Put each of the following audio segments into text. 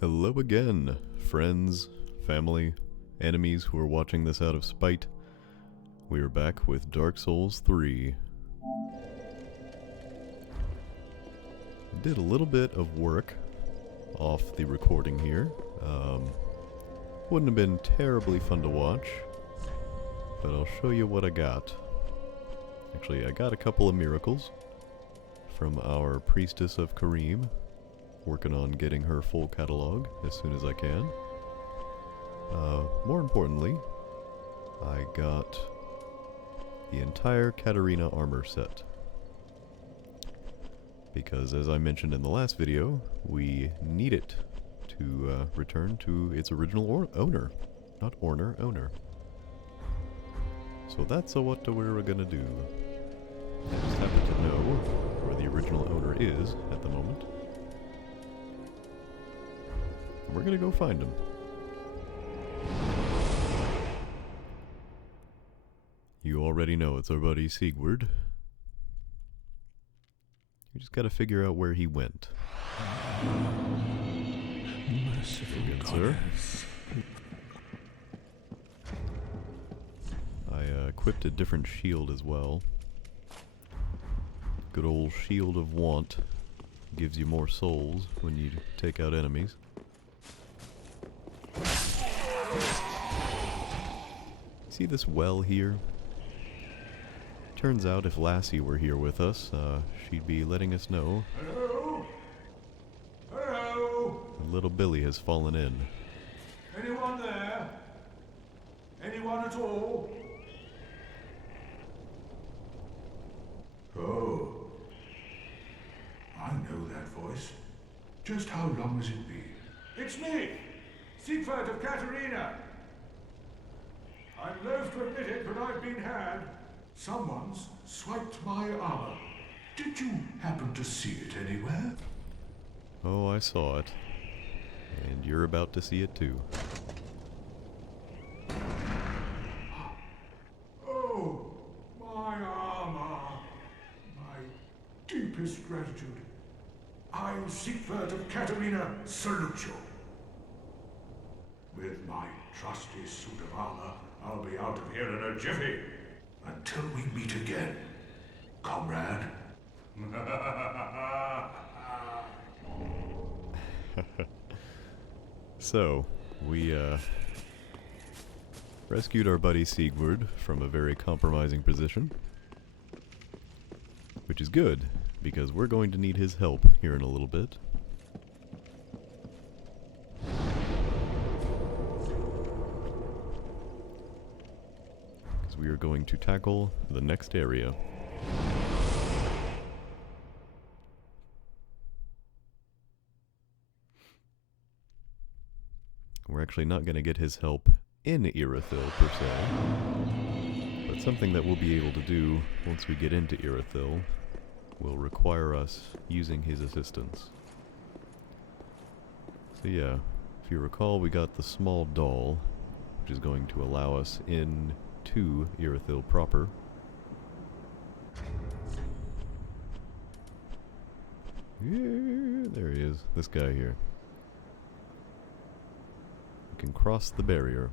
Hello again, friends, family, enemies who are watching this out of spite. We are back with Dark Souls 3. Did a little bit of work off the recording here. Wouldn't have been terribly fun to watch, but I'll show you what I got. Actually, I got a couple of miracles from our Priestess of Kareem. Working on getting her full catalog as soon as I can. More importantly, I got the entire Katarina armor set. Because as I mentioned in the last video, we need it to return to its original owner. Not owner. So that's what we're gonna do. I just happen to know where the original owner is at the moment. We're gonna go find him. You already know it's our buddy Sigurd. You just gotta figure out where he went. Merciful Good, goddess. I equipped a different shield as well. Good old Shield of Want. Gives you more souls when you take out enemies. See this well here? Turns out if Lassie were here with us, she'd be letting us know. Hello? Hello? Little Billy has fallen in. Anyone there? Anyone at all? Oh. I know that voice. Just how long has it been? It's me! Siegfried of Katarina! I'm loath to admit it, but I've been had. Someone's swiped my armor. Did you happen to see it anywhere? Oh, I saw it. And you're about to see it too. Oh, my armor. My deepest gratitude. I, Siegfried of Katarina, salute you. With my trusty suit of armor, I'll be out of here in a jiffy. Until we meet again, comrade. So, we rescued our buddy Sigurd from a very compromising position. Which is good, because we're going to need his help here in a little bit. We are going to tackle the next area. We're actually not going to get his help in Irithyll per se, but something that we'll be able to do once we get into Irithyll will require us using his assistance. So yeah, if you recall, we got the small doll, which is going to allow us in to Irithyll proper. Yeah, there he is, this guy here. We can cross the barrier.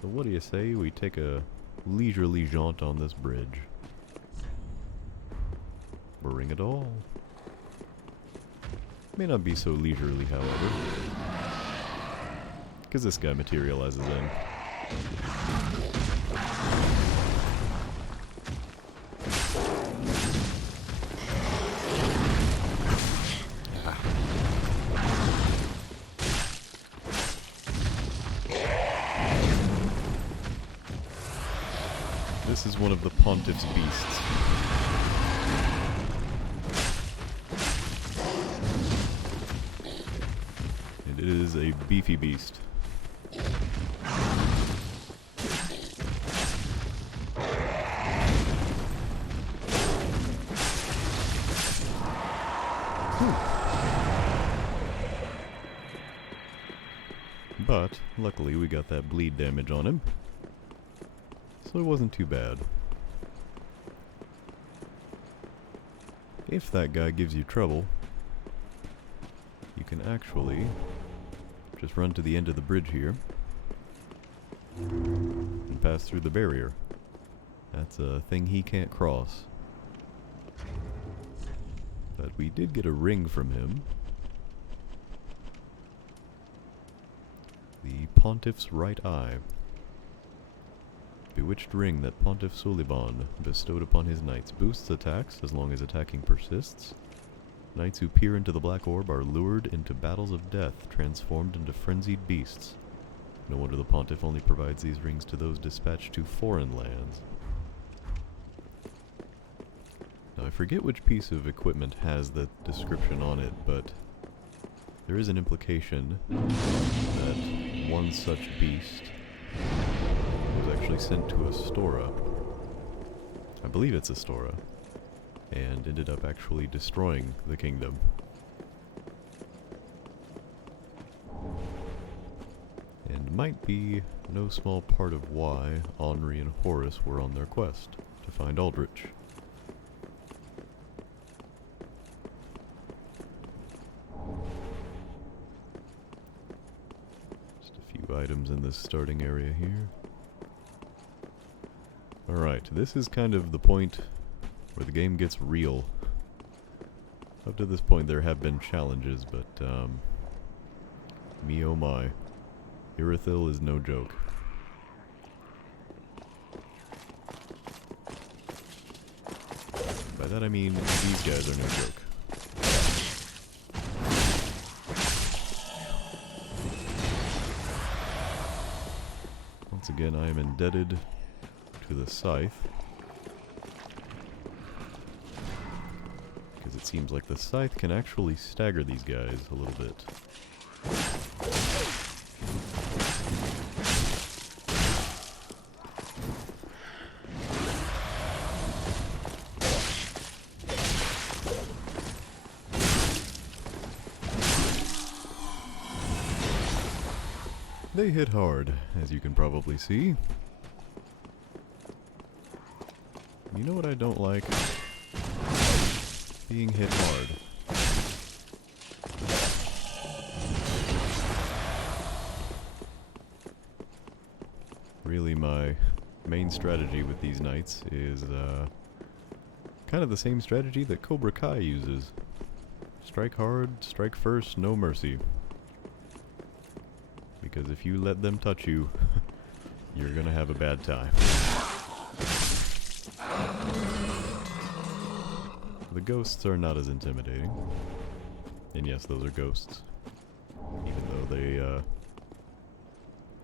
So what do you say we take a leisurely jaunt on this bridge? Bring it all. May not be so leisurely, however, because this guy materializes in. This is one of the Pontiff's beasts. It is a beefy beast. But, luckily we got that bleed damage on him, so it wasn't too bad. If that guy gives you trouble, you actually just run to the end of the bridge here and pass through the barrier. That's a thing he can't cross. But we did get a ring from him. The Pontiff's right eye. Bewitched ring that Pontiff Suliban bestowed upon his knights. Boosts attacks as long as attacking persists. Knights who peer into the black orb are lured into battles of death, transformed into frenzied beasts. No wonder the Pontiff only provides these rings to those dispatched to foreign lands. Now I forget which piece of equipment has the description on it, but there is an implication that one such beast was actually sent to Astora. I believe it's Astora, and ended up actually destroying the kingdom. And might be no small part of why Henri and Horace were on their quest to find Aldrich. Just a few items in this starting area here. Alright, this is kind of the point where the game gets real. Up to this point there have been challenges, but me oh my. Irithyll is no joke. By that I mean these guys are no joke. Once again I am indebted to the scythe, because it seems like the scythe can actually stagger these guys a little bit. They hit hard, as you can probably see. You know what I don't like? Being hit hard. Really, my main strategy with these knights is kind of the same strategy that Cobra Kai uses. Strike hard, strike first, no mercy. Because if you let them touch you, you're gonna have a bad time. The ghosts are not as intimidating. And yes, those are ghosts. Even though they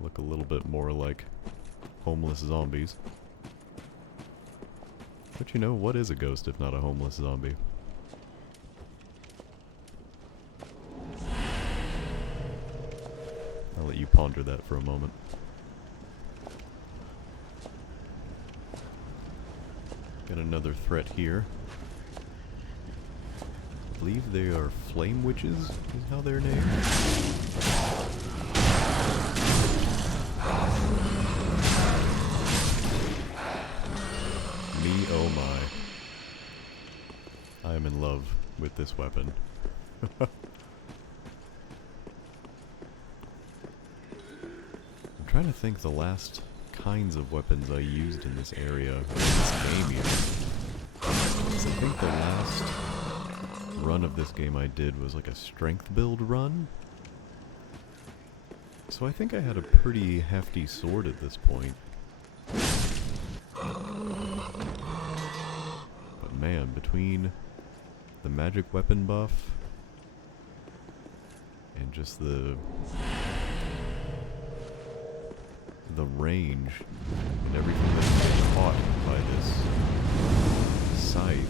look a little bit more like homeless zombies. But you know, what is a ghost if not a homeless zombie? I'll let you ponder that for a moment. Got another threat here. I believe they are flame witches, is how they're named. Me oh my. I am in love with this weapon. I'm trying to think the last kinds of weapons I used in this area, in this game even. 'Cause I think the last run of this game I did was like a strength build run. So I think I had a pretty hefty sword at this point. But man, between the magic weapon buff and just the range and everything that's caught by this scythe,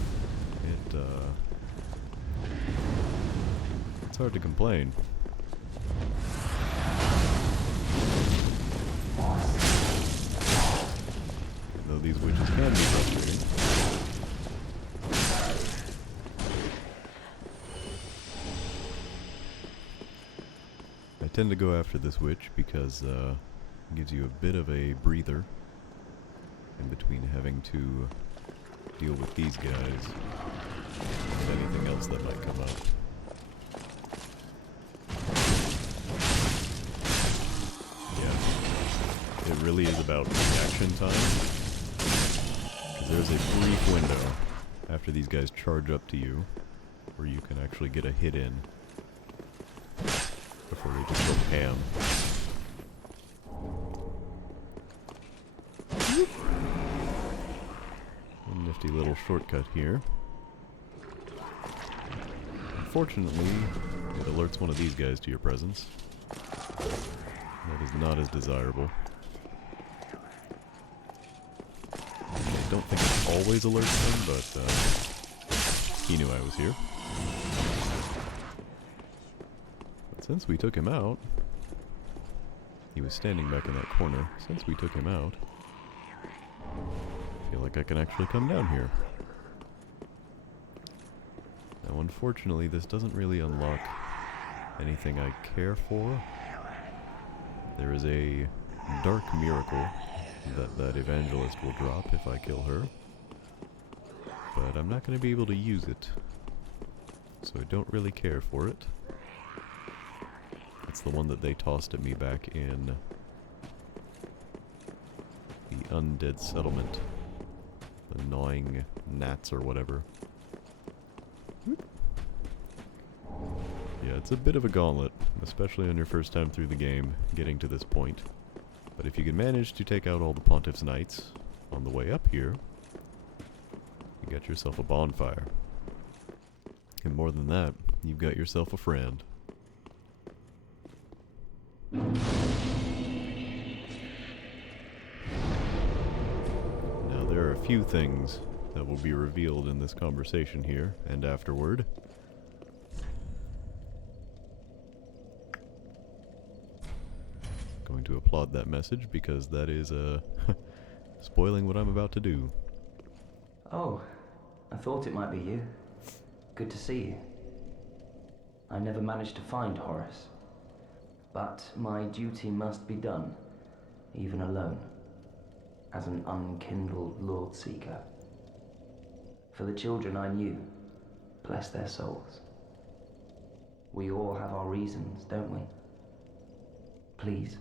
it's hard to complain. Though these witches can be frustrating. I tend to go after this witch because it gives you a bit of a breather in between having to deal with these guys and anything else that might come up. really is about reaction time. Because there's a brief window after these guys charge up to you where you can actually get a hit in before they just go ham. A nifty little shortcut here. Unfortunately, it alerts one of these guys to your presence. That is not as desirable. I don't think it always alerts him, but he knew I was here. But since we took him out, he was standing back in that corner. Since we took him out, I feel like I can actually come down here. Now, unfortunately, this doesn't really unlock anything I care for. There is a dark miracle that evangelist will drop if I kill her. But I'm not going to be able to use it, so I don't really care for it. It's the one that they tossed at me back in the undead settlement. The gnawing gnats or whatever. Yeah, it's a bit of a gauntlet, especially on your first time through the game, getting to this point. But if you can manage to take out all the Pontiff's Knights on the way up here, you got yourself a bonfire. And more than that, you've got yourself a friend. Now there are a few things that will be revealed in this conversation here and afterward. Going to applaud that message because that is spoiling what I'm about to do. Oh, I thought it might be you. Good to see you. I never managed to find Horace, but my duty must be done, even alone, as an unkindled Lord Seeker. For the children I knew, bless their souls. We all have our reasons, don't we? Please,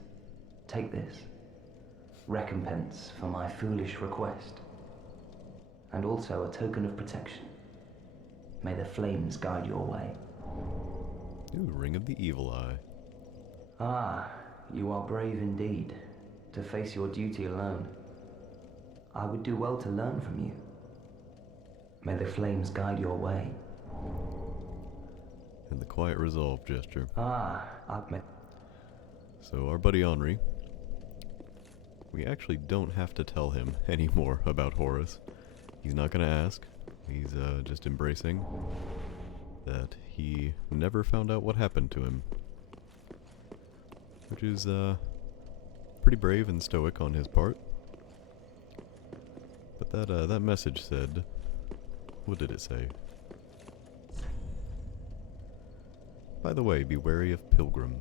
take this. Recompense for my foolish request. And also a token of protection. May the flames guide your way. Ooh, Ring of the Evil Eye. Ah, you are brave indeed, to face your duty alone. I would do well to learn from you. May the flames guide your way. And the quiet resolve gesture. Ah, Ahmed. So our buddy Henri, we actually don't have to tell him anymore about Horace. He's not going to ask. He's just embracing that he never found out what happened to him. Which is pretty brave and stoic on his part. But that message said, what did it say? By the way, be wary of Pilgrim.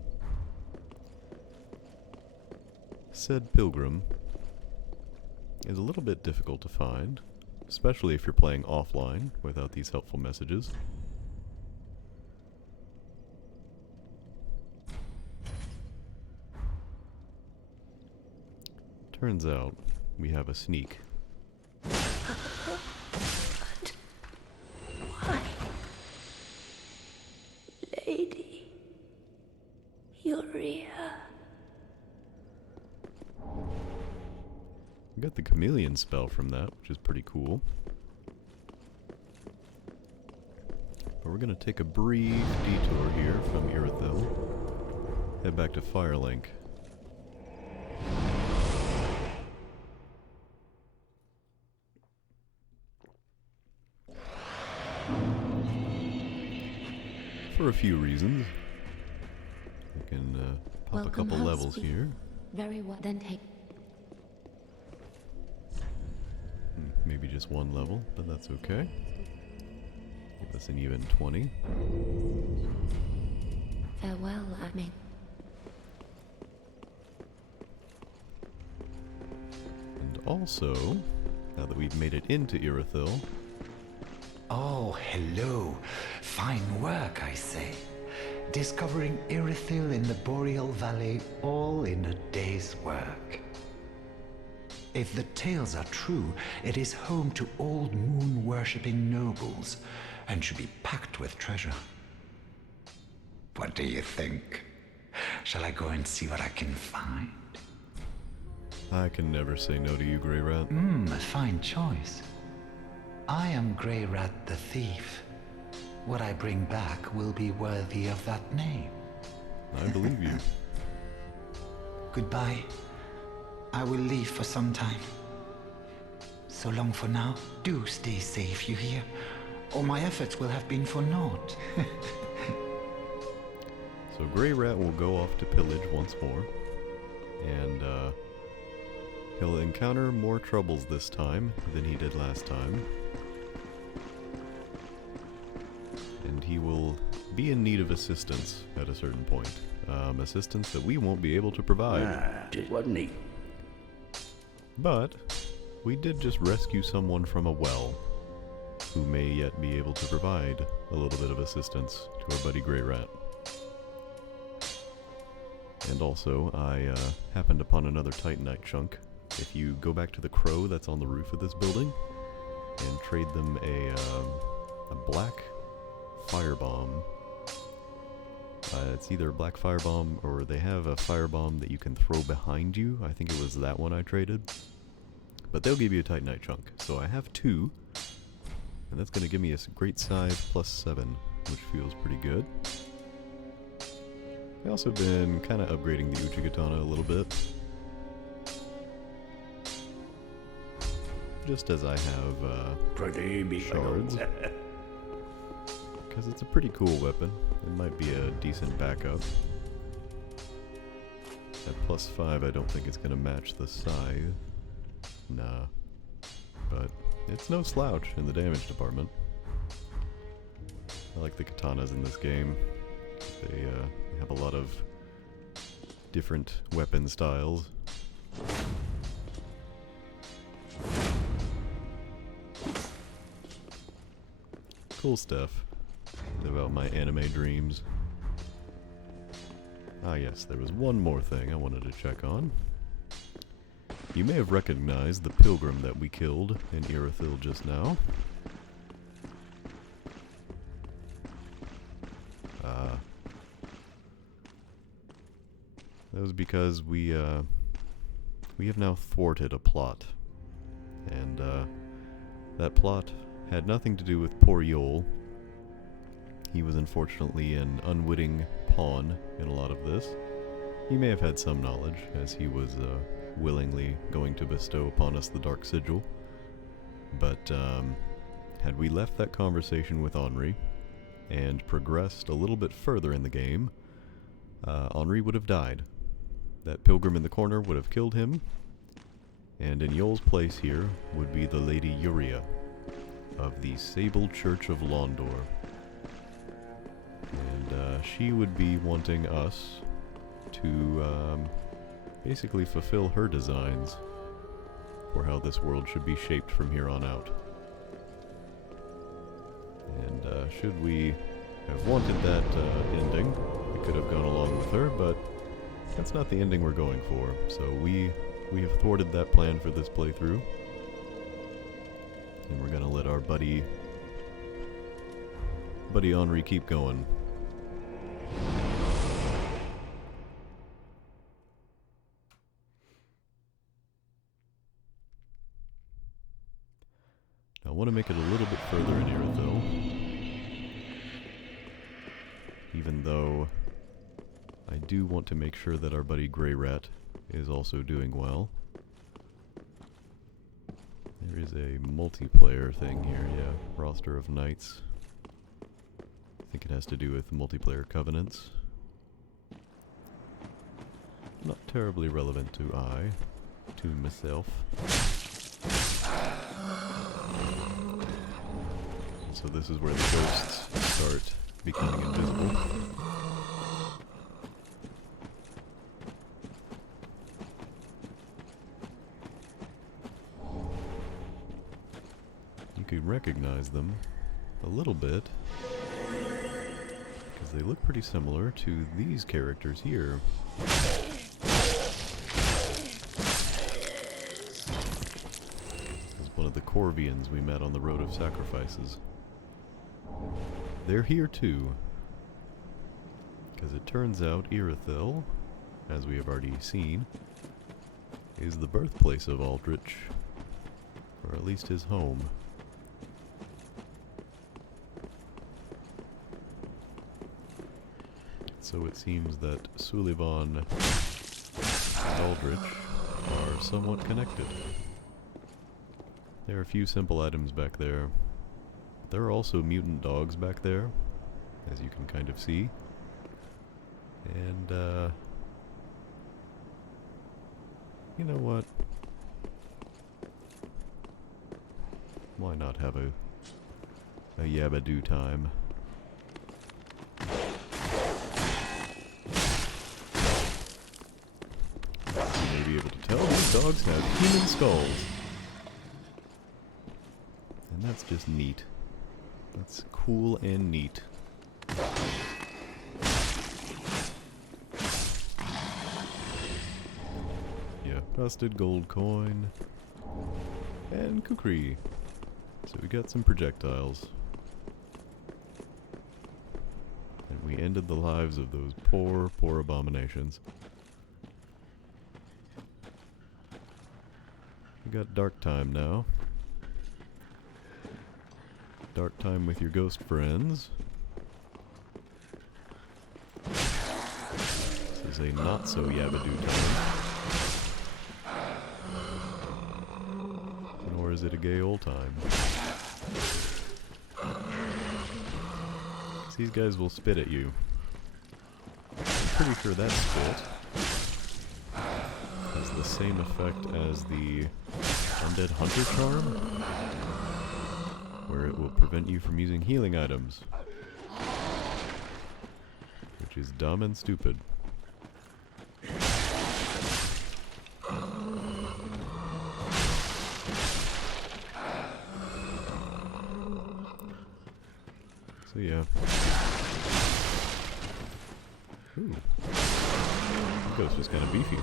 Said Pilgrim is a little bit difficult to find, especially if you're playing offline without these helpful messages. Turns out we have a sneak. But why? Lady Uriah. We got the chameleon spell from that, which is pretty cool. But we're going to take a brief detour here from Irithyll. Head back to Firelink. For a few reasons. We can pop a couple levels here. Very well. Then take. Maybe just one level, but that's okay. Give us an even 20. Farewell, Ahmed. And also, now that we've made it into Irithyll, Oh, hello. Fine work, I say. Discovering Irithyll in the Boreal Valley, all in a day's work. If the tales are true, it is home to old moon-worshipping nobles, and should be packed with treasure. What do you think? Shall I go and see what I can find? I can never say no to you, Grey Rat. A fine choice. I am Grey Rat the Thief. What I bring back will be worthy of that name. I believe you. Goodbye. I will leave for some time. So long for now. Do stay safe, you hear? Or my efforts will have been for naught. So Grey Rat will go off to pillage once more, and he'll encounter more troubles this time than he did last time. And he will be in need of assistance at a certain point. Assistance that we won't be able to provide. It wasn't he? But we did just rescue someone from a well, who may yet be able to provide a little bit of assistance to our buddy Grey Rat. And also, I happened upon another Titanite chunk. If you go back to the crow that's on the roof of this building, and trade them a black firebomb. It's either a black firebomb, or they have a firebomb that you can throw behind you. I think it was that one I traded. But they'll give you a Titanite chunk. So I have 2, and that's going to give me a great size +7, which feels pretty good. I've also been kind of upgrading the Uchigatana a little bit. Just as I have Pretty big. shards. Because it's a pretty cool weapon. It might be a decent backup. At +5, I don't think it's going to match the scythe. Nah. But it's no slouch in the damage department. I like the katanas in this game. They have a lot of different weapon styles. Cool stuff about my anime dreams. Ah yes, there was one more thing I wanted to check on. You may have recognized the pilgrim that we killed in Irithyll just now. That was because we have now thwarted a plot. And that plot had nothing to do with poor Yol. He was unfortunately an unwitting pawn in a lot of this. He may have had some knowledge, as he was willingly going to bestow upon us the Dark Sigil. But had we left that conversation with Henri, and progressed a little bit further in the game, Henri would have died. That pilgrim in the corner would have killed him, and in Yol's place here would be the Lady Uria of the Sable Church of Londor. And she would be wanting us to basically fulfill her designs for how this world should be shaped from here on out. And should we have wanted that ending, we could have gone along with her, but that's not the ending we're going for. So we have thwarted that plan for this playthrough. And we're gonna let our buddy Henri keep going. I want to make it a little bit further in Irithyll, even though I do want to make sure that our buddy Grey Rat is also doing well. There is a multiplayer thing here, yeah. Roster of knights. I think it has to do with multiplayer covenants. Not terribly relevant to myself. So this is where the ghosts start becoming invisible. You can recognize them a little bit, because they look pretty similar to these characters here. Corvians we met on the Road of Sacrifices. They're here too. Because it turns out Irithyll, as we have already seen, is the birthplace of Aldrich, or at least his home. So it seems that Sullivan and Aldrich are somewhat connected. There are a few simple items back there. There are also mutant dogs back there, as you can kind of see. And, you know what? Why not have a yabba-do time? You may be able to tell these dogs have human skulls. And that's just neat. That's cool and neat. Yeah, rusted gold coin. And kukri. So we got some projectiles. And we ended the lives of those poor, poor abominations. We got dark time now. Dark time with your ghost friends. This is a not so yabba-do time. Nor is it a gay old time. These guys will spit at you. I'm pretty sure that spit has the same effect as the Undead Hunter Charm, where it will prevent you from using healing items. Which is dumb and stupid. So yeah. Ooh. The ghost was kind of beefy.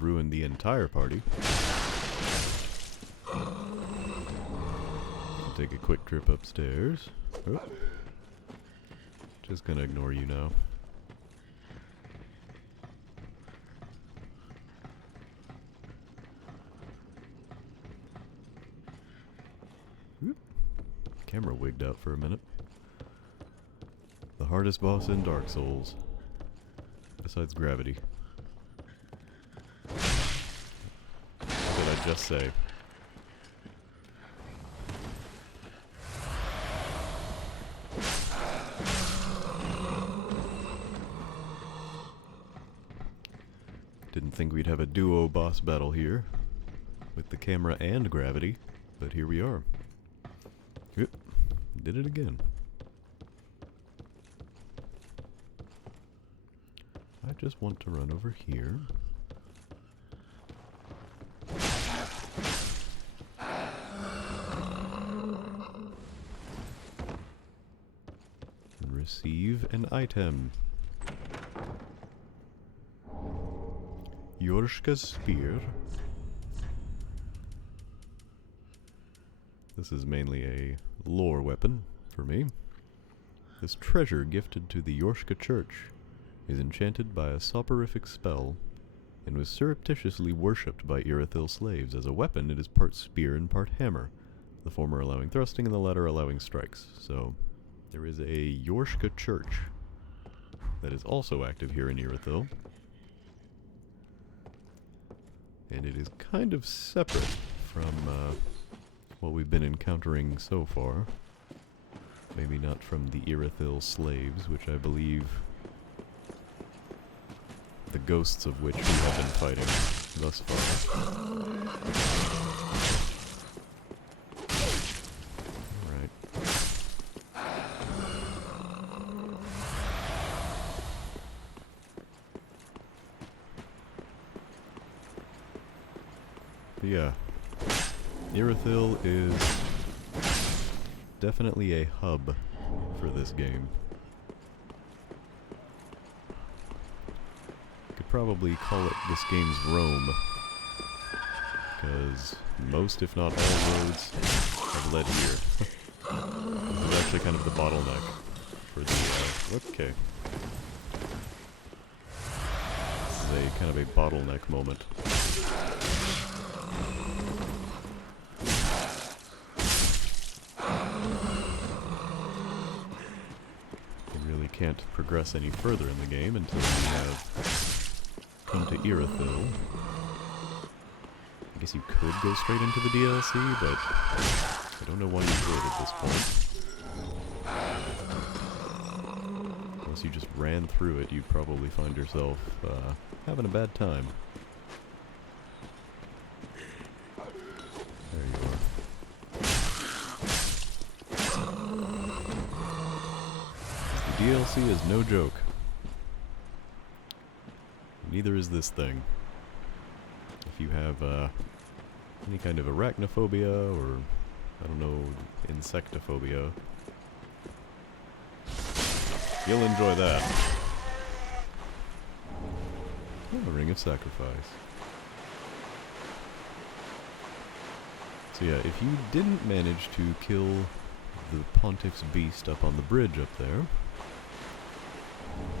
Ruined the entire party. I'll take a quick trip upstairs. Oh. Just gonna ignore you now. Oop. Camera wigged out for a minute. The hardest boss in Dark Souls, besides gravity. Just say. Didn't think we'd have a duo boss battle here with the camera and gravity, but here we are. Yep, did it again. I just want to run over here. Receive an item. Yorshka's spear. This is mainly a lore weapon for me. This treasure gifted to the Yorshka Church is enchanted by a soporific spell and was surreptitiously worshipped by Irithyll slaves. As a weapon, it is part spear and part hammer, the former allowing thrusting and the latter allowing strikes. So there is a Yorshka Church that is also active here in Irithyll. And it is kind of separate from what we've been encountering so far. Maybe not from the Irithyll slaves, which I believe the ghosts of which we have been fighting thus far. Yeah. Irithyll is definitely a hub for this game. Could probably call it this game's Rome, because most, if not all, roads have led here. This is actually kind of the bottleneck for the, okay. This is a kind of a bottleneck moment. Can't progress any further in the game until we have come to Irithyll. I guess you could go straight into the DLC, but I don't know why you would at this point. Unless you just ran through it, you'd probably find yourself having a bad time. There you are. DLC is no joke. Neither is this thing. If you have any kind of arachnophobia or, I don't know, insectophobia, you'll enjoy that. Oh, a Ring of Sacrifice. So yeah, if you didn't manage to kill the Pontiff's beast up on the bridge up there,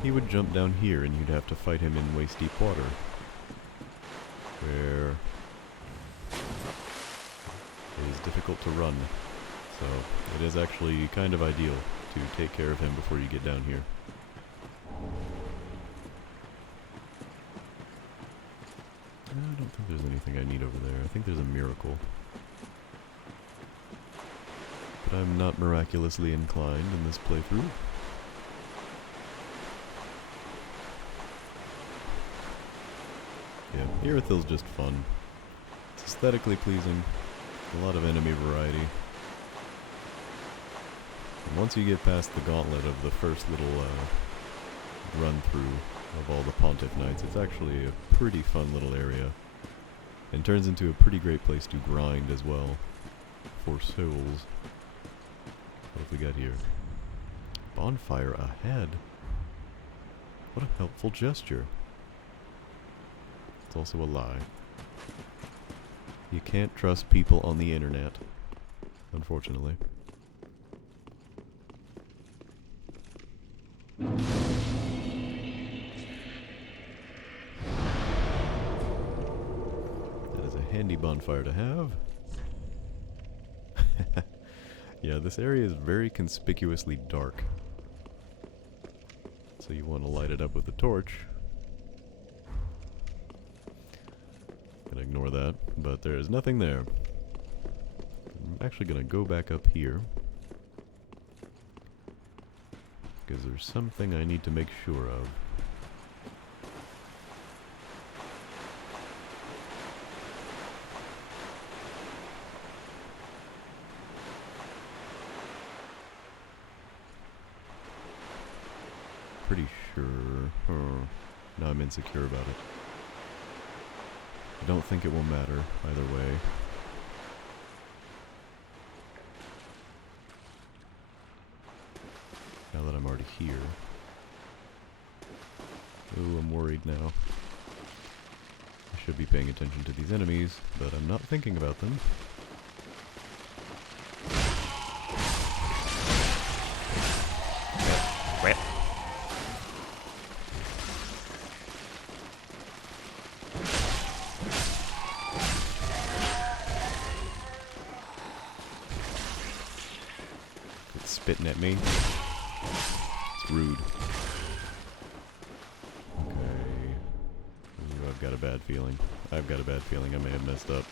he would jump down here and you'd have to fight him in waist-deep water, where it is difficult to run. So it is actually kind of ideal to take care of him before you get down here. I don't think there's anything I need over there. I think there's a miracle. But I'm not miraculously inclined in this playthrough. Yeah, Irithyll's just fun. It's aesthetically pleasing, a lot of enemy variety. And once you get past the gauntlet of the first little run-through of all the Pontiff Knights, it's actually a pretty fun little area. And turns into a pretty great place to grind as well, for souls. What have we got here? Bonfire ahead? What a helpful gesture. It's also a lie. You can't trust people on the internet, unfortunately. That is a handy bonfire to have. Yeah, this area is very conspicuously dark. So you want to light it up with a torch. Gonna ignore that, but there is nothing there. I'm actually gonna go back up here, because there's something I need to make sure of. Pretty sure. Now I'm insecure about it. I don't think it will matter either way. Now that I'm already here. Ooh, I'm worried now. I should be paying attention to these enemies, but I'm not thinking about them. Crap. Spitting at me. It's rude. Okay. Ooh, I've got a bad feeling. I've got a bad feeling I may have messed up.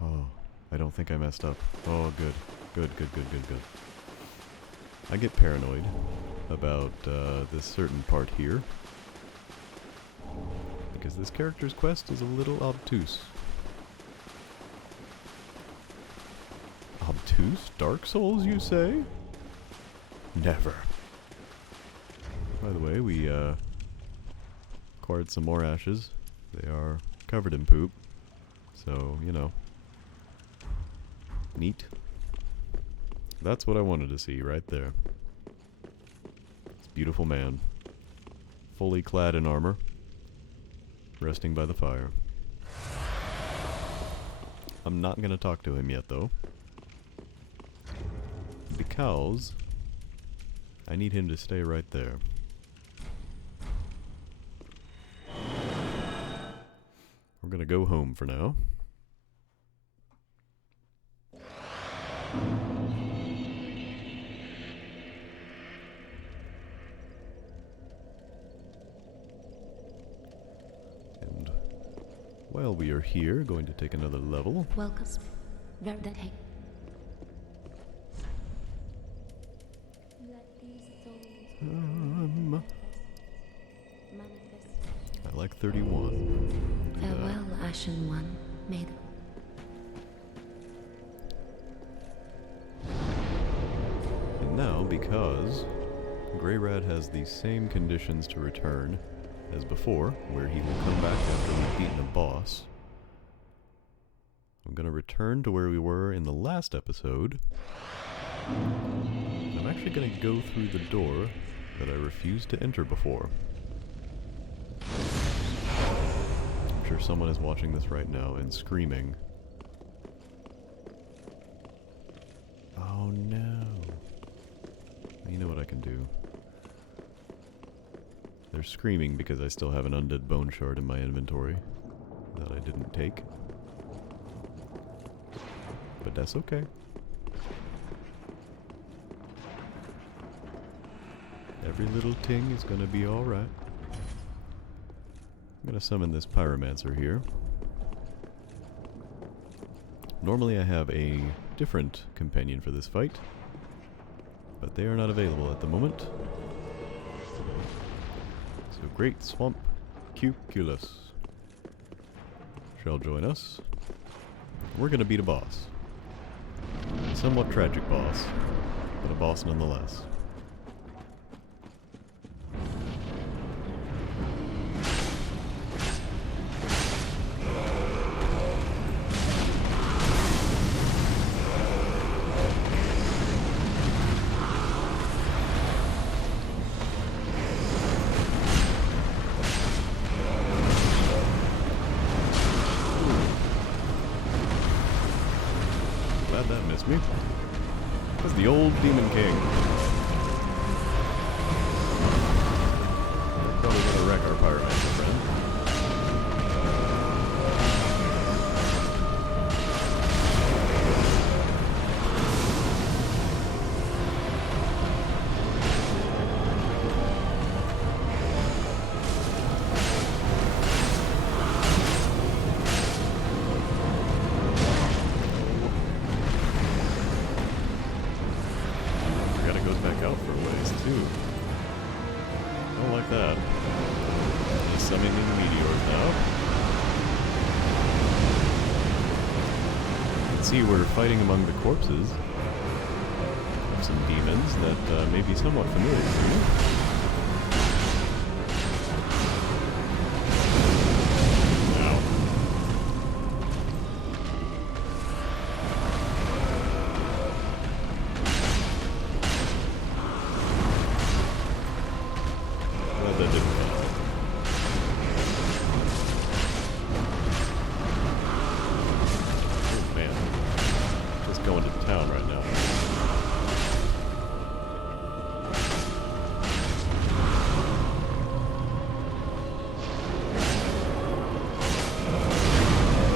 Oh, I don't think I messed up. Oh, good. Good. I get paranoid about this certain part here, because this character's quest is a little obtuse. Obtuse? Dark Souls, you say? Never. By the way, we acquired some more ashes. They are covered in poop. So, you know. Neat. That's what I wanted to see right there. This beautiful man. Fully clad in armor. Resting by the fire. I'm not going to talk to him yet, though. Because I need him to stay right there. We're going to go home for now. And while we are here, going to take another level. Welcome. Very that hey. Let these souls manifest. I like 31. Do that. Farewell, Ashen One. May the And now, because Greyrat has the same conditions to return as before, where he will come back after we've beaten a boss, I'm going to return to where we were in the last episode. I'm actually going to go through the door that I refused to enter before. I'm sure someone is watching this right now and screaming. Oh no. You know what I can do. They're screaming because I still have an undead bone shard in my inventory that I didn't take. But that's okay. Every little ting is gonna be alright. I'm gonna summon this pyromancer here. Normally I have a different companion for this fight, but they are not available at the moment. So Great Swamp Cuculus shall join us. We're gonna beat a boss. A somewhat tragic boss, but a boss nonetheless. Glad that missed me. That's the old Demon King. They're probably gonna wreck our pyromancer friend. Back out for a ways too. Don't like that. He's summoning meteors now. You can see we're fighting among the corpses of some demons that may be somewhat familiar to you. Ow. That didn't count. Oh man. Just going to town right now.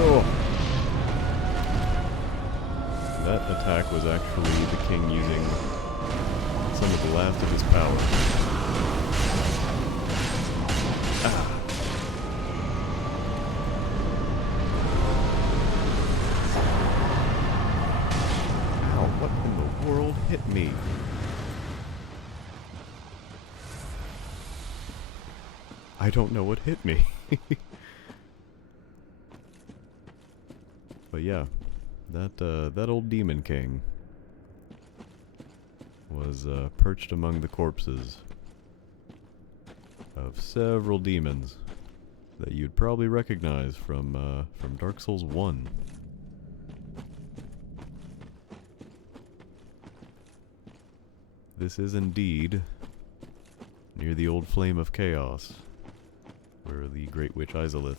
Oh. That attack was actually the king using some of the last of his power. What in the world hit me? I don't know what hit me. But yeah, that old Demon King was perched among the corpses of several demons that you'd probably recognize from Dark Souls 1. This is indeed near the old Flame of Chaos, where the Great Witch Isilith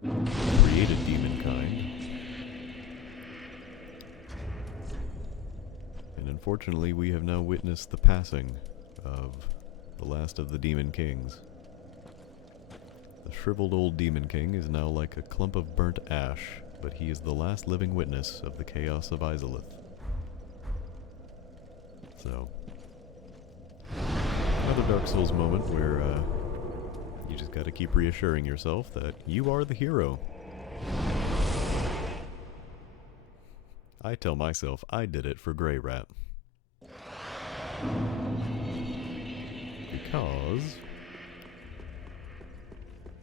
created demonkind. And unfortunately, we have now witnessed the passing of the last of the Demon Kings. The shriveled old Demon King is now like a clump of burnt ash, but he is the last living witness of the chaos of Isilith. So, another Dark Souls moment where you just gotta keep reassuring yourself that you are the hero. I tell myself I did it for Grey Rat. Because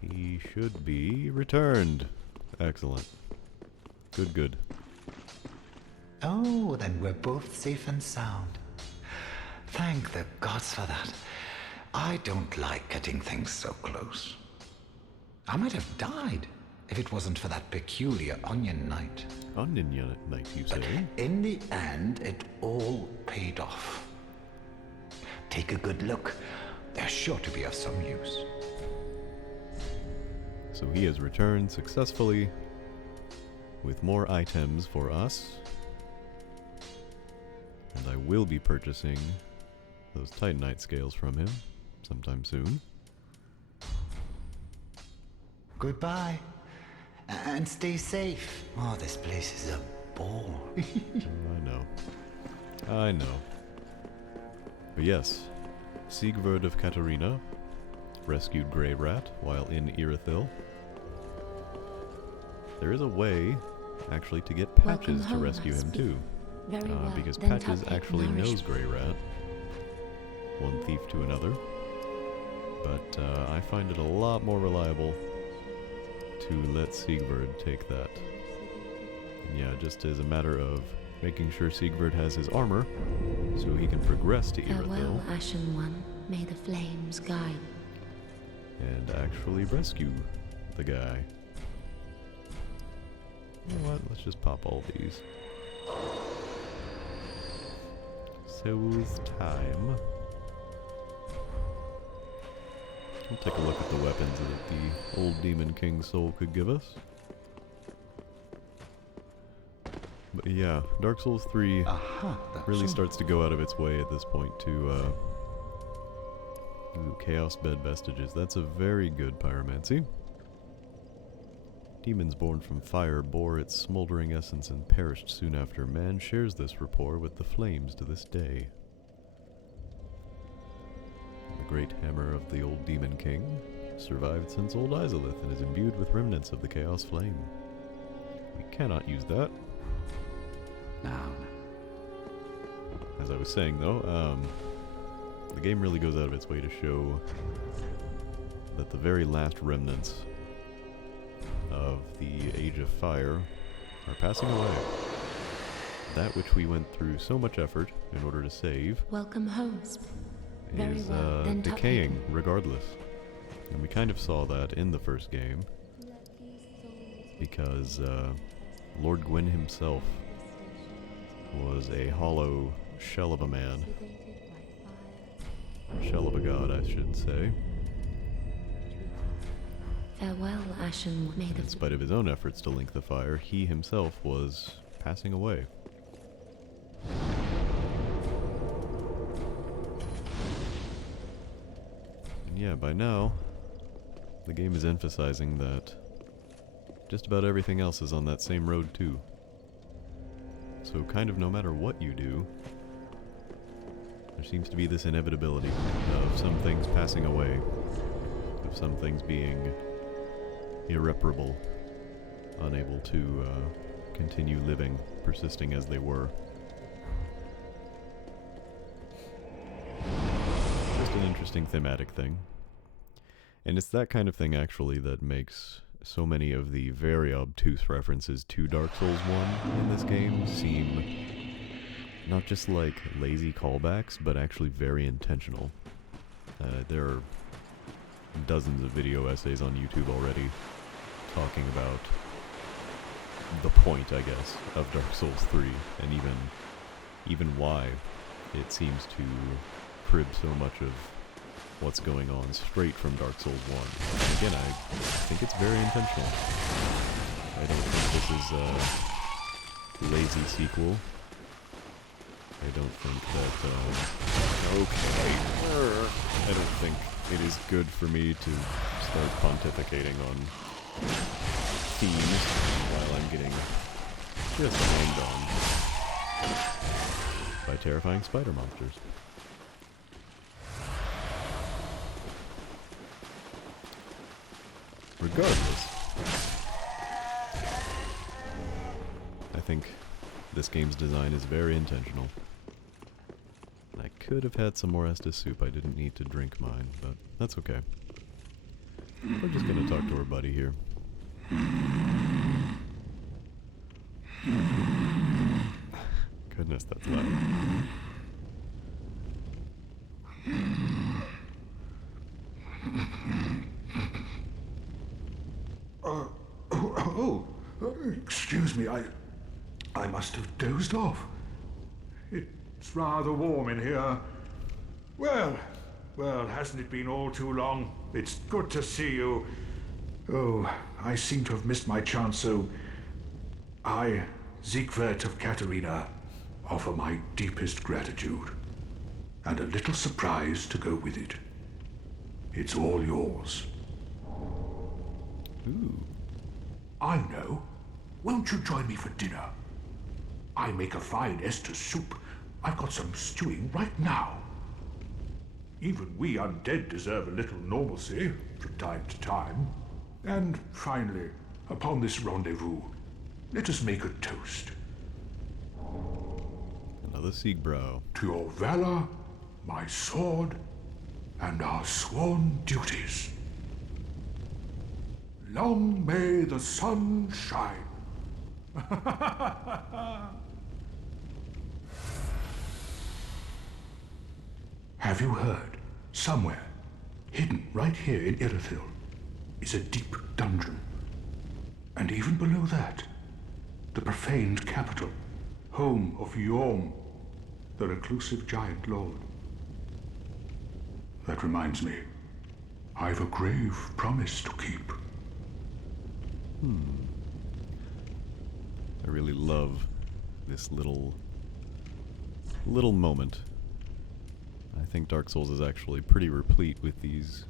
he should be returned. Excellent. Good, good. Oh, then we're both safe and sound. Thank the gods for that. I don't like cutting things so close. I might have died if it wasn't for that peculiar onion knight. Onion Knight, you say? In the end, it all paid off. Take a good look. They're sure to be of some use. So he has returned successfully with more items for us. And I will be purchasing those Titanite scales from him sometime soon. Goodbye. And stay safe. Oh, this place is a bore. I know. But yes, Siegward of Katarina rescued Grey Rat while in Irithyll. There is a way, actually, to get Patches to rescue him too. Very well. Because Then Patches take actually knows nourishment. Grey Rat. One thief to another. But I find it a lot more reliable to let Siegward take that. And yeah, just as a matter of making sure Siegward has his armor, so he can progress to Farewell, Irithyll Ashen One. May the flames guide. and actually rescue the guy. You know what? Let's just pop all these. Soul's time. We'll take a look at the weapons that the old Demon King soul could give us. But yeah, Dark Souls 3 Aha, really starts to go out of its way at this point to Chaos Bed Vestiges. That's a very good pyromancy. Demons born from fire bore its smoldering essence and perished soon after. Man shares this rapport with the flames to this day. The great hammer of the old Demon King survived since old Isilith and is imbued with remnants of the Chaos Flame. We cannot use that. Now, As I was saying though, the game really goes out of its way to show that the very last remnants of the Age of Fire are passing away. That which we went through so much effort in order to save Welcome home. Very is well. Then tuck decaying regardless. And we kind of saw that in the first game because Lord Gwyn himself was a hollow shell of a man. Shell of a god, I should say. Farewell, Ashen One. May In the spite of his own efforts to link the fire, he himself was passing away. And yeah, by now, the game is emphasizing that just about everything else is on that same road too. So kind of no matter what you do, there seems to be this inevitability of some things passing away, of some things being irreparable, unable to continue living, persisting as they were. Just an interesting thematic thing. And it's that kind of thing, actually, that makes so many of the very obtuse references to Dark Souls 1 in this game seem not just like lazy callbacks, but actually very intentional. There are dozens of video essays on YouTube already talking about the point, I guess, of Dark Souls 3, and even why it seems to crib so much of what's going on straight from Dark Souls 1. And again, I think it's very intentional. I don't think this is a lazy sequel. I don't think that, I don't think it is good for me to start pontificating on themes while I'm getting just hanged on by terrifying spider monsters. Regardless, I think this game's design is very intentional. I could have had some more Estus soup. I didn't need to drink mine, but that's okay. We're just gonna talk to our buddy here. Goodness, that's loud. Excuse me, I must have dozed off. It's rather warm in here. Well, hasn't it been all too long? It's good to see you. Oh, I seem to have missed my chance, so I, Siegwart of Katarina, offer my deepest gratitude. And a little surprise to go with it. It's all yours. Ooh. I know. Won't you join me for dinner? I make a fine Estus soup. I've got some stewing right now. Even we undead deserve a little normalcy from time to time. And finally, upon this rendezvous, let us make a toast. Another Siegbrow. To your valor, my sword, and our sworn duties. Long may the sun shine. Have you heard? Somewhere, hidden right here in Irithyll, is a deep dungeon. And even below that, the profaned capital, home of Yhorm, the reclusive giant lord. That reminds me, I've a grave promise to keep. I really love this little moment. I think Dark Souls is actually pretty replete with these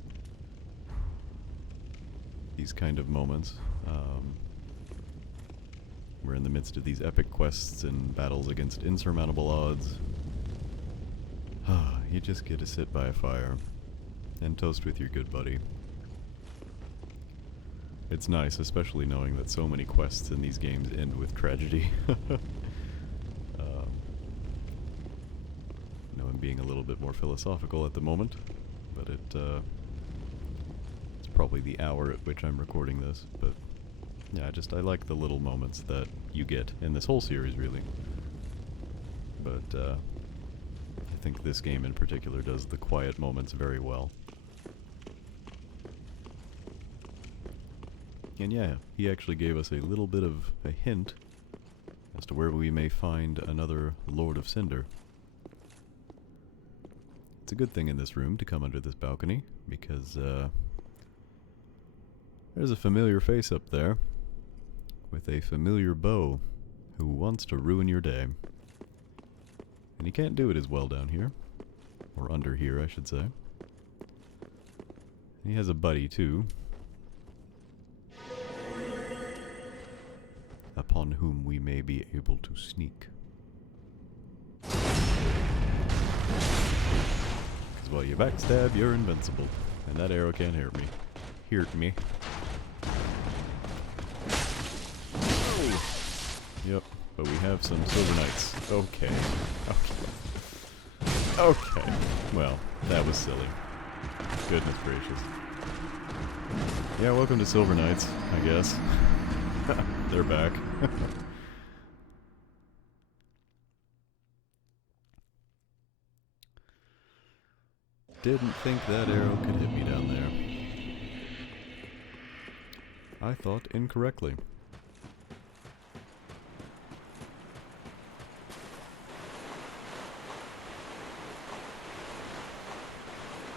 kind of moments. We're in the midst of these epic quests and battles against insurmountable odds. You just get to sit by a fire and toast with your good buddy. It's nice, especially knowing that so many quests in these games end with tragedy. I know I'm being a little bit more philosophical at the moment, but it's probably the hour at which I'm recording this, but yeah, I like the little moments that you get in this whole series, really. But I think this game in particular does the quiet moments very well. And yeah, he actually gave us a little bit of a hint as to where we may find another Lord of Cinder. It's a good thing in this room to come under this balcony, because there's a familiar face up there with a familiar bow who wants to ruin your day. And he can't do it as well down here. Or under here, I should say. He has a buddy, too, upon whom we may be able to sneak. Because while you backstab, you're invincible. And that arrow can't hurt me. Hurt me. Oh. Yep, but we have some Silver Knights. Okay. Okay. Well, that was silly. Goodness gracious. Yeah, welcome to Silver Knights, I guess. They're back. Didn't think that arrow could hit me down there. I thought incorrectly.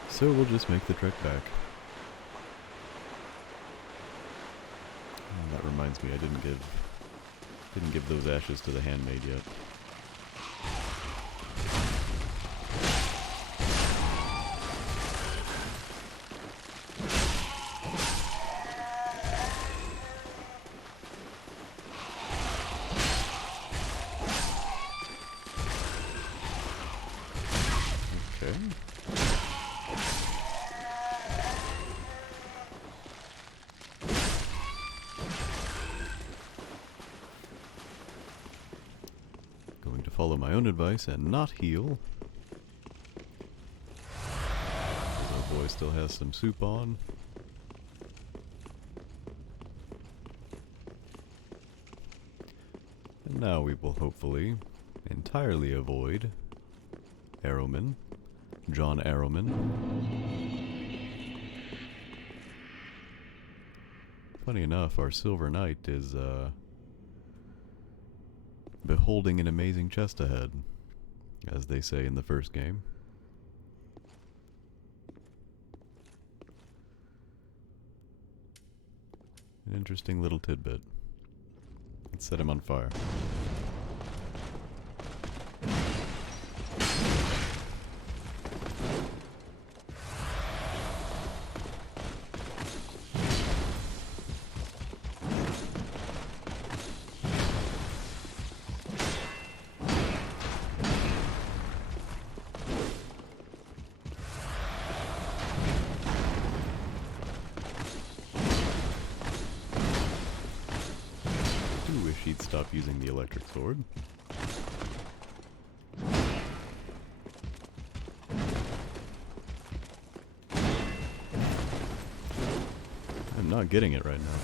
So we'll just make the trek back. Oh, that reminds me, I didn't give those ashes to the handmaid yet. Okay. Going to follow my own advice and not heal. The boy still has some soup on. And now we will hopefully entirely avoid Arrowman, John Arrowman. Funny enough, our Silver Knight is beholding an amazing chest ahead, as they say in the first game. An interesting little tidbit. Let's set him on fire. Wish he'd stop using the electric sword. I'm not getting it right now.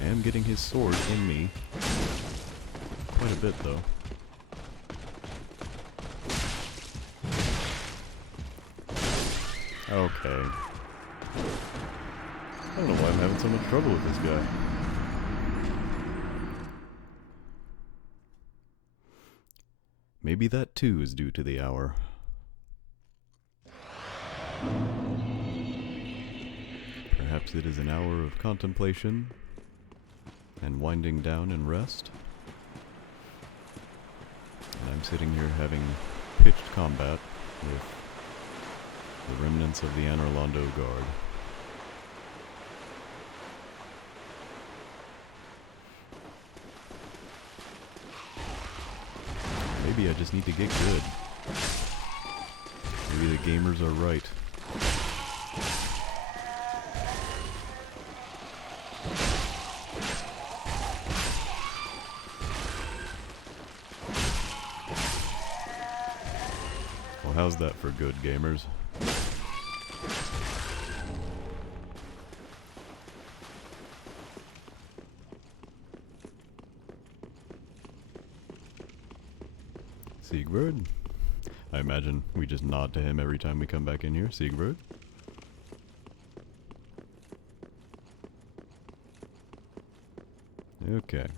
I am getting his sword in me. Quite a bit though. Okay. I don't know why I'm having so much trouble with this guy. Maybe that too is due to the hour. Perhaps it is an hour of contemplation and winding down and rest. And I'm sitting here having pitched combat with the remnants of the Anorlando Guard. Maybe I just need to get good. Maybe the gamers are right. Well, how's that for good, gamers? Siegfried? I imagine we just nod to him every time we come back in here. Siegfried? Okay.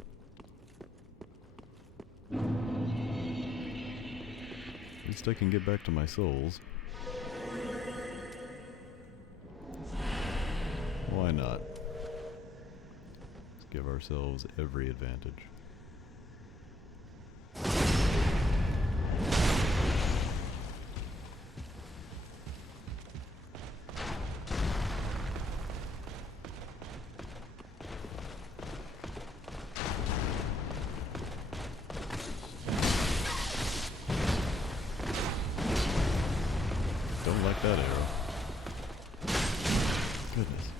At least I can get back to my souls. Why not? Let's give ourselves every advantage. Don't like that arrow. Goodness.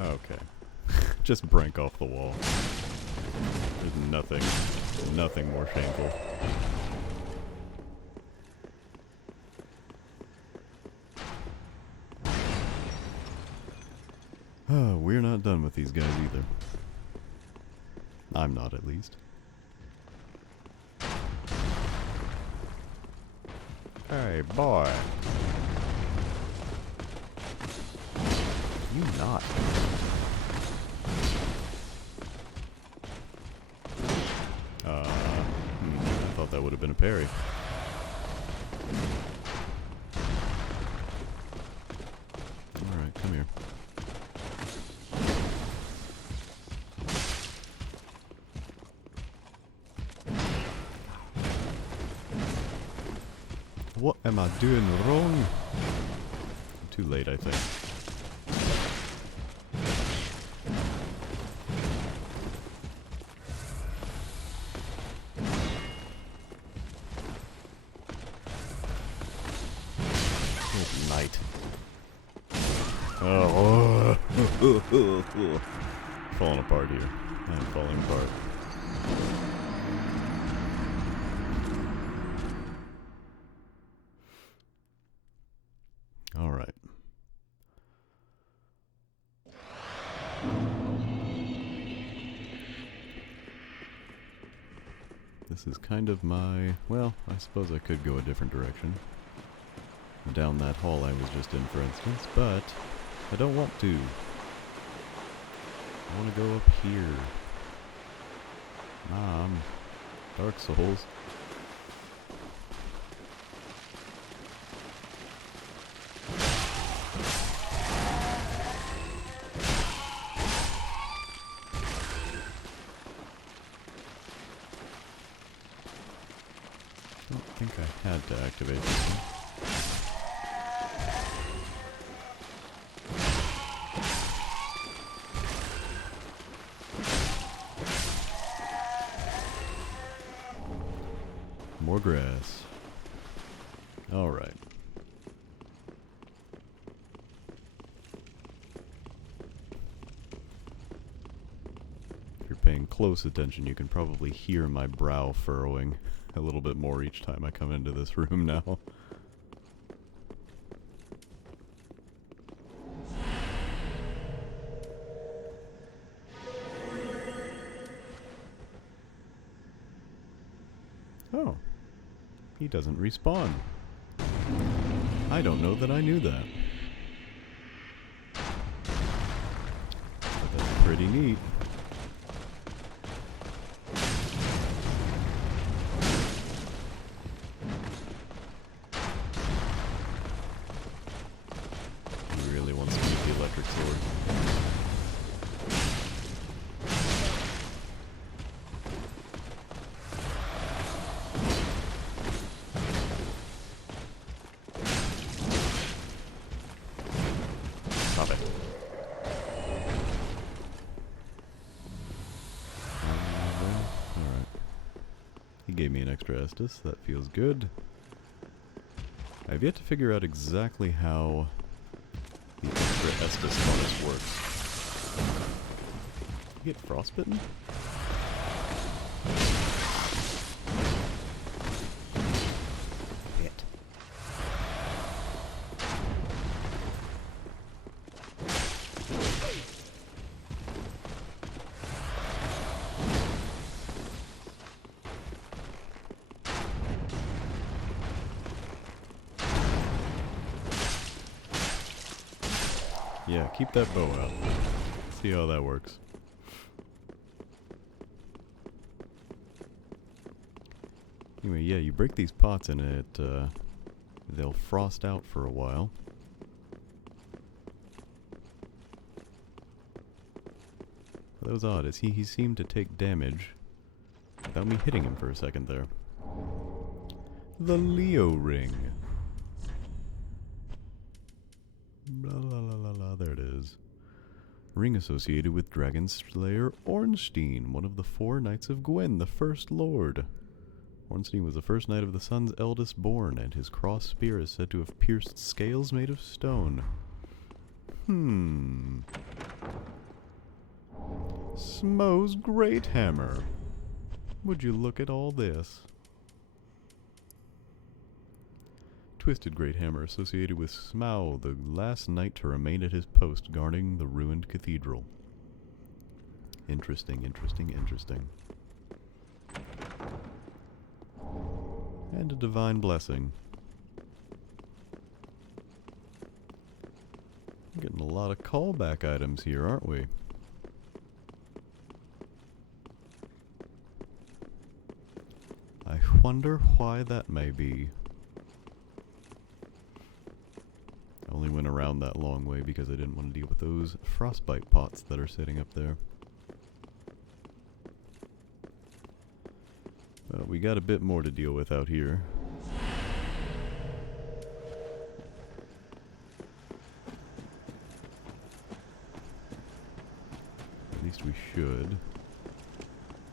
Okay. Just break off the wall. There's nothing more shameful. We're not done with these guys either. I'm not, at least. Hey, boy. You not. I thought that would have been a parry. Alright, come here. What am I doing wrong? Too late, I think. Good night. Oh, falling apart here. I'm falling apart. All right. This is kind of my... Well, I suppose I could go a different direction. Down that hall I was just in, for instance, but I don't want to. I want to go up here. Dark Souls. I don't think I had to activate this one. More grass. Alright. If you're paying close attention, you can probably hear my brow furrowing a little bit more each time I come into this room now. Oh. He doesn't respawn. I don't know that I knew that. But that's pretty neat. He really wants to use the electric sword. Stop it. Alright. He gave me an extra Estus. That feels good. I've yet to figure out exactly how the extra Estus bonus works. You get frostbitten? Hit. Yeah, keep that bow out. See how that works. Anyway, yeah, you break these pots and they'll frost out for a while. That was odd, as he seemed to take damage without me hitting him for a second there. The Leo Ring. Blah, la, la, la, la, there it is. Ring associated with Dragon Slayer Ornstein, one of the 4 Knights of Gwyn, the First Lord. Ornstein was the first knight of the sun's eldest born, and his cross spear is said to have pierced scales made of stone. Smo's Great Hammer. Would you look at all this? Twisted Great Hammer associated with Smau, the last knight to remain at his post guarding the ruined cathedral. Interesting, interesting, interesting. And a divine blessing. We're getting a lot of callback items here, aren't we? I wonder why that may be. I only went around that long way because I didn't want to deal with those frostbite pots that are sitting up there. But we got a bit more to deal with out here. At least we should.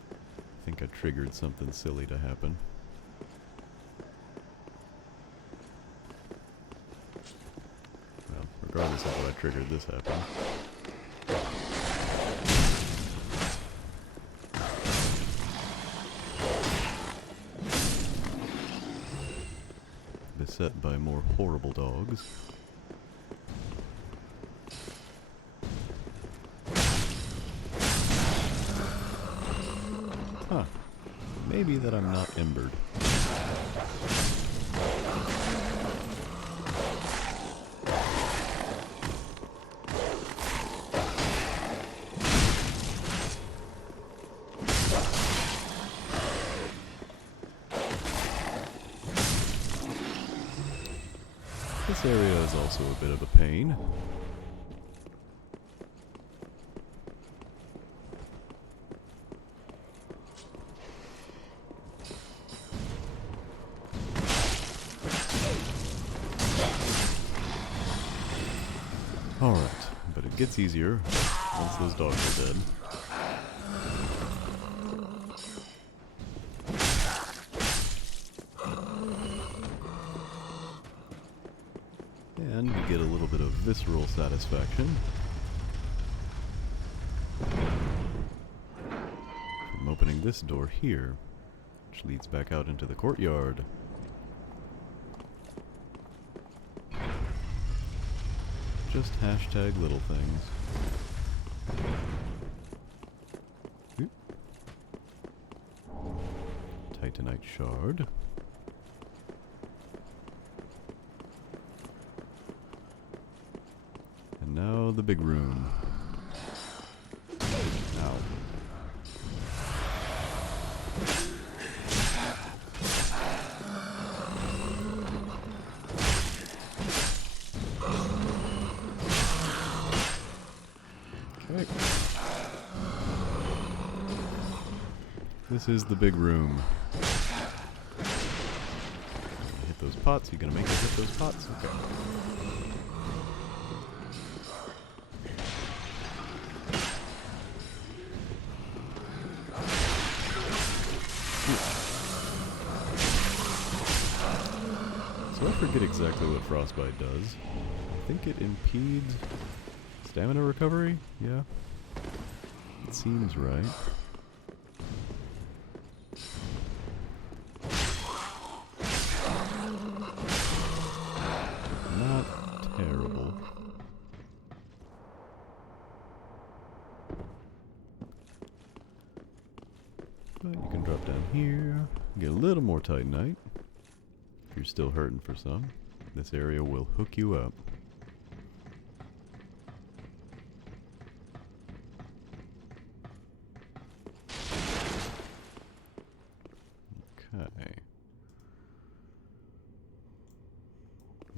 I think I triggered something silly to happen. Well, regardless of what I triggered, this happened. Beset by more horrible dogs. Huh. Maybe that I'm not embered. This area is also a bit of a pain. Alright, but it gets easier once those dogs are dead. And we get a little bit of visceral satisfaction from opening this door here, which leads back out into the courtyard. Just hashtag little things. Oop. Titanite shard. And now the big room. Ow. Okay. This is the big room. Hit those pots. You gonna make me hit those pots? Okay. So I forget exactly what frostbite does. I think it impedes stamina recovery? Yeah. It seems right. Not terrible. But you can drop down here, get a little more titanite. If you're still hurting for some, this area will hook you up. Okay.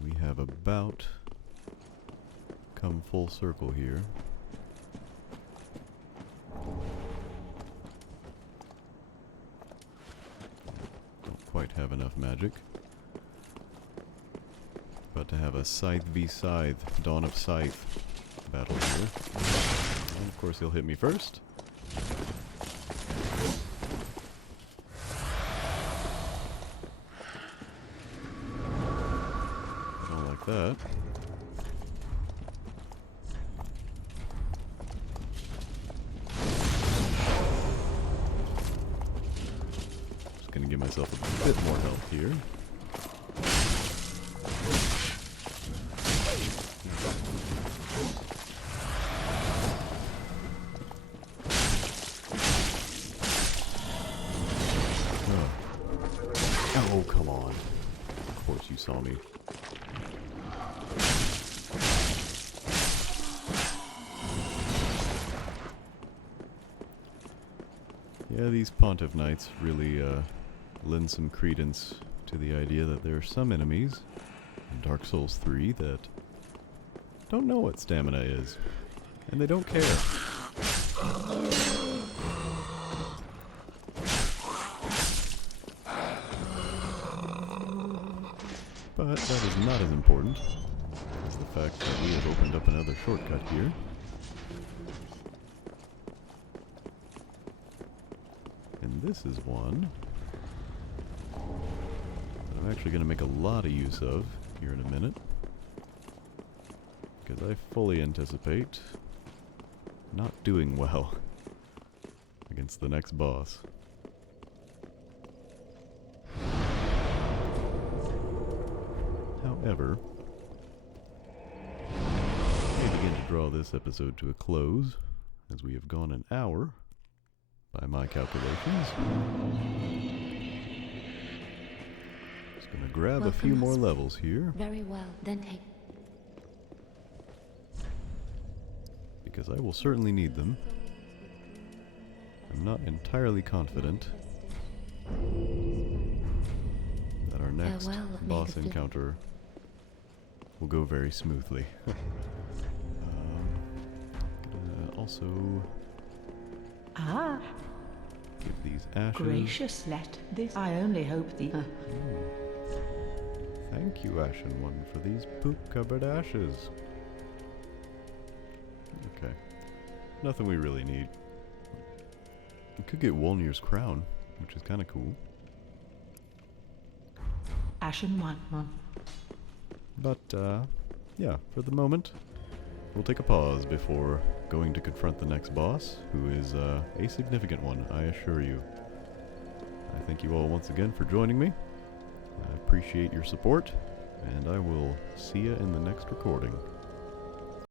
We have about come full circle here. Don't quite have enough magic. About to have a Scythe v Scythe, Dawn of Scythe battle here. And of course he'll hit me first. Don't like that. Just gonna give myself a bit more health here. come on. Of course you saw me. Yeah, these Pontiff Knights really lend some credence to the idea that there are some enemies in Dark Souls 3 that don't know what stamina is, and they don't care. But that is not as important as the fact that we have opened up another shortcut here. And this is one that I'm actually going to make a lot of use of here in a minute, because I fully anticipate not doing well against the next boss. However, I may begin to draw this episode to a close, as we have gone an hour, by my calculations. Just gonna grab a few more levels here, Very well, then take. because I will certainly need them. I'm not entirely confident that our next Farewell, boss Maid of encounter will go very smoothly. Gonna also Ah, give these ashes. gracious, let this. I only hope the. Thank you, Ashen One, for these poop-covered ashes. Okay. Nothing we really need. We could get Wolnir's crown, which is kind of cool. Ashen one. But, yeah, for the moment, we'll take a pause before going to confront the next boss, who is a significant one, I assure you. I thank you all once again for joining me. I appreciate your support, and I will see you in the next recording.